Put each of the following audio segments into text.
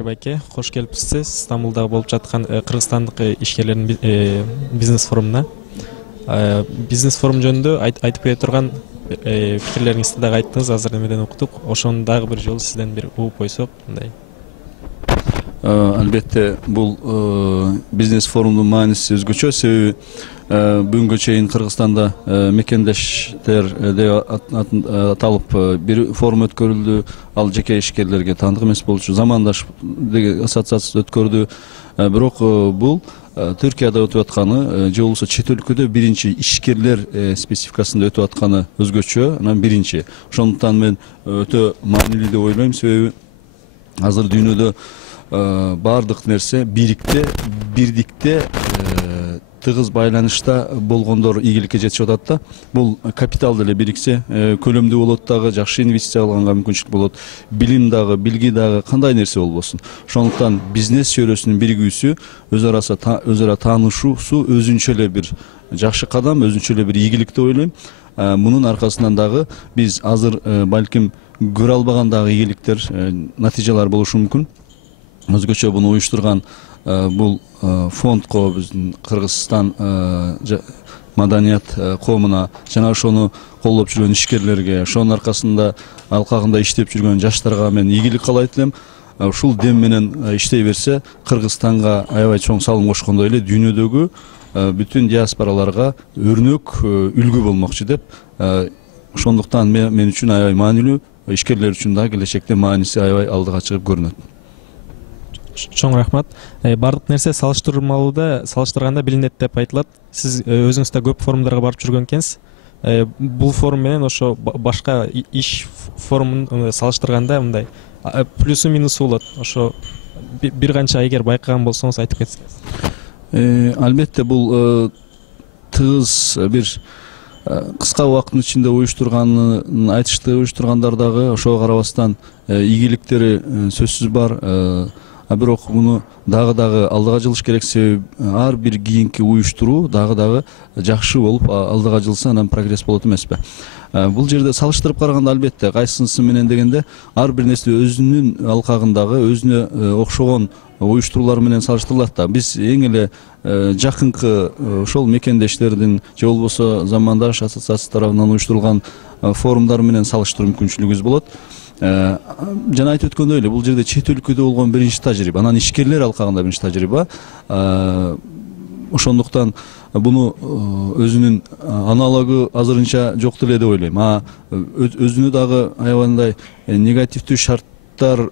Бакыр байке, кош келипсиз. Стамбулда болуп жаткан кыргызстандык ишкерлердин бизнес форумуна. Бизнес форум жөнүндө айтып бере турган пикирлериңизди дагы айттыңыз, азыр немеден уктук. Ошону дагы бир жолу сизден бир угуп койсок, мындай. Албетте бул бизнес форумдун мааниси өзгөчө, себеби бүгүнгө чейин Кыргызстанда мекендештер деп аталып бир форум өткөрүлдү. Ал жеке ишкерлерге таандык эмес болчу, замандаш деген ассоциация өткөрдү. Бирок бул Түркияда өтүп атканы же болбосо чет өлкөдө биринчи ишкерлер спецификасында өтүп атканы өзгөчө, анан биринчи. Ошондуктан мен өтө маанилүү деп ойлойм, себеби азыр дүйнөдө бардык нерсе бирдикте тыгыз байланышта болгондор ийгиликке жетишип атат да. Бул капитал деле бириксе көлөмдүү болот дагы, жакшы инвестиция алганга мүмкүнчүлүк болот. Билим дагы, билги дагы, кандай нерсе болбосун. Ошондуктан бизнес чөйрөсүнүн биригүүсү, өзара таанышуусу өзүнчө эле бир жакшы кадам, өзүнчө эле бир ийгилик деп ойлойм. Мунун аркасынан дагы биз азыр балким көрө албаган дагы ийгиликтер, натыйжалар болушу мүмкүн. Өзгөчө буну уюштурган бул фондко, биздин Кыргызстан маданият коомуна жана ошону колдоп жүргөн ишкерлерге, ошонун аркасында алкагында иштеп жүргөн жаштарга мен ийгилик каалайт элем. Ушул дем менен иштей берсе, Кыргызстанга аябай чоң салым кошкондой эле дүйнөдөгү бүтүн диаспораларга өрнөк, үлгү болмокчу деп. Ошондуктан мен үчүн аябай маанилүү, ишкерлер үчүн дагы келечекте мааниси аябай алдыга чыгып көрүнөт. Чоң рахмат. Бардык нерсе салыштырганда билинет деп айтылат. Сиз өзүңүз да көп форумдарга барып жүргөн экенсиз. Бул форум менен ошо башка иш форумун салыштырганда мындай плюсу минусу болот. Ошо бир канча эгер байкаган болсоңуз айтып кетсеңиз. Албетте бул тыгыз бир кыска убакыттын ичинде уюштурганын айтышты, уюштургандар дагы ошого карабастан ийгиликтери сөзсүз бар. Бирок муну дагы алдыга жылыш керек, себеби ар бир кийинки уюштуруу дагы жакшы болуп алдыга жылса, анан прогресс болот эмеспи. Бул жерде салыштырып караганда албетте кайсынысы менен дегенде ар бир нерсе өзүнүн алкагындагы өзүнө окшогон уюштуруулар менен салыштырылат да. Биз эң эле жакынкы ошол мекендештердин же болбосо замандаш ассоциация тарабынан уюштурулган форумдар менен салыштыруу мүмкүнчүлүгүбүз болот. Жана айтып өткөндөй эле, бул жерде чет өлкөдө болгон биринчи тажрыйба, анан ишкерлер алкагында биринчи тажрыйба. Ошондуктан буну өзүнүн аналогу азырынча жок деле деп ойлойм. Өзүнө дагы аябай негативдүү шарттар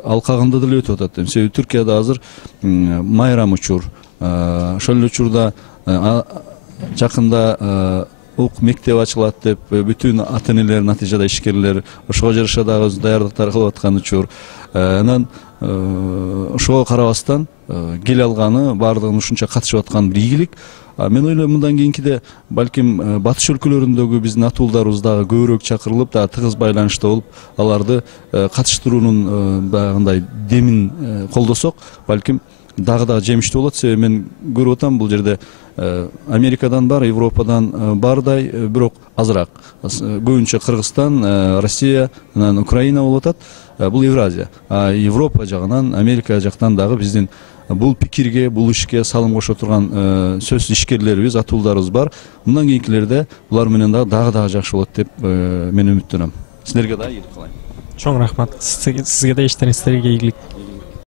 алкагында деле өтүп атат. Себеби Түркияда азыр майрам учур, ошол эле учурда жакында мектеп ачылат деп бүтүн ата-энелер, натыйжада ишкерлер ошого жараша дагы өз даярдыктар кылып аткан учур. Анан ошого карабастан келе алганы, бардыгын ушунча катышып аткан бир ийгилик. Мен ойлойм, мындан кийинкиде балким батыш өлкөлөрүндөгү биздин атуулдарыбыз дагы көбүрөөк чакырылып, дагы тыгыз байланышта болуп, аларды катыштыруунун баягындай демин колдосок, балким дагы жемиштүү болот. Себеби мен көрүп атам, бул жерде Америкадан бар, Европадан бардай, бирок азыраак. Көбүнчө Кыргызстан, Россия, анан Украина болуп атат. Бул Евразия. Европа жагынан, Америка жактан дагы биздин бул пикирге, бул ишке салым кошо турган сөзсүз ишкерлерибиз, атуулдарыбыз бар. Мындан кийинкилерде булар менен дагы жакшы болот деп мен үмүттөнөм. Силерге дагы ийгилик каалайм. Чоң рахмат. Сизге да иштериңизге ийгилик.